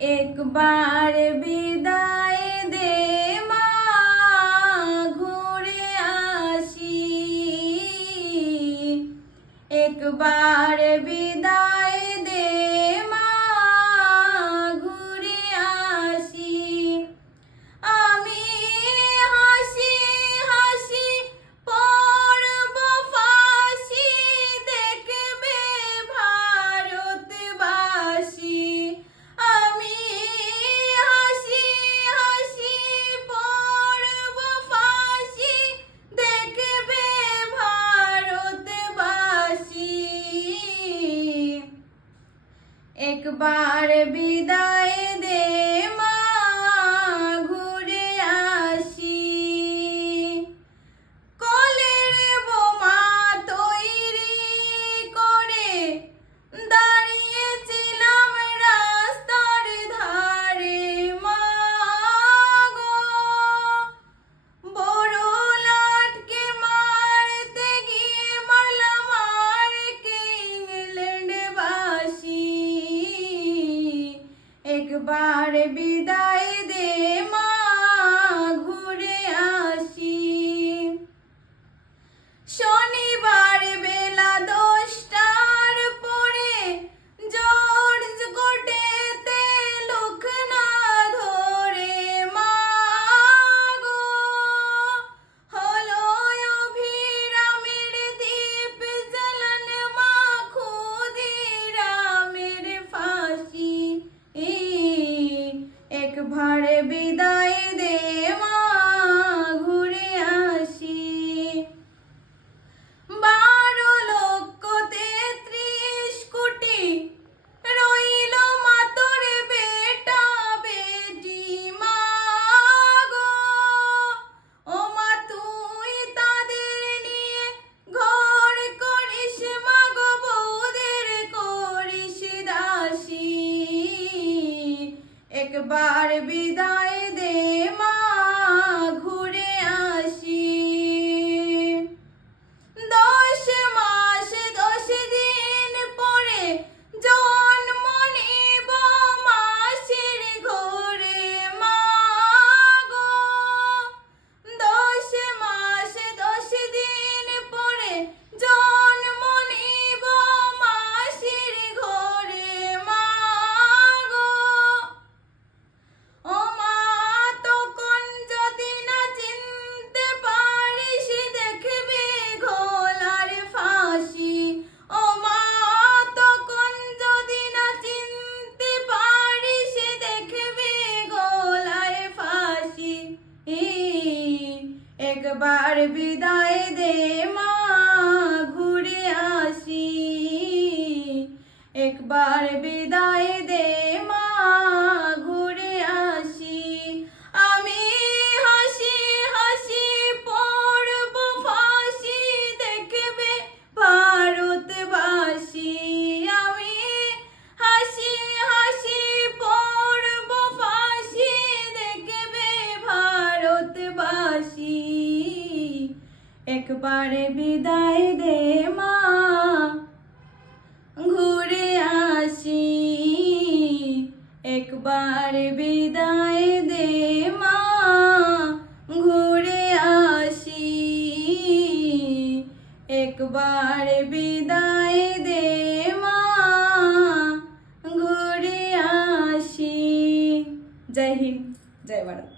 একবার বিদায় দে মা, ঘুরে আসি। একবার বিদায় দে মা, ঘুরে আসি। আমি হাসি হাসি পড়ব ফাঁসি, দেখবে ভারতবাসী। আমি হাসি হাসি পড়ব ফাঁসি, দেখবে ভারতবাসী। একবার বিদায় দে মা, ঘুরে আসি। কলের বোমা তৈরি করে দাঁড়িয়েছিলাম রাস্তার ধারে মা গো। বড় লাটকে মারতে গিয়ে মারলাম আর কে ইংল্যান্ডবাসী। একবার বিদায় দে মা, ঘুরে আসি। শনিবার বেলা 10টার পরে জর্জ কোর্টেতে লোক না ধরে মা গো। হলো অভিরামের দীপ জ্বালান মা, ক্ষুদিরামের ফাঁসি। একবার বিদায় দে মা, ঘুরে আসি। 12,33 কোটি রইল মাতর বেটা বেটি মা গো। ও মা তুই তাদের নিয়ে ঘর করিস মা গো, বউদের করিস দাসী। একবার বিদায় দে মা, ঘুরে আসি। 10 মাস 10 দিন পরে জন্ম নিব মাসির ঘরে মা গো। 10 মাস 10 দিন পরে জন্ম নিব মাসির ঘরে মা গো। ও মা তখন যদি না চিনতে পারিস, দেখবি ঘোলার ফাঁসি। ও মা তখন যদি না চিনতে পারিস, দেখবি ঘোলার ফাঁসি। একবার বিদায় দে মা, ঘুরে আসি। একবার বিদায় দে মা, ঘুরে আসি। আমি হাসি হাসি পড়ব ফাঁসি, দেখবে ভারতবাসী। আমি হাসি হাসি পড়ব ফাঁসি, দেখবে ভারতবাসী। একবার বিদায় দে মা, ঘুরে আসি। একবার বিদায় দে মা, ঘুরে আসি। একবার বিদায় দে মা, ঘুরে আসি। জয় হিন্দ, জয় ভারত।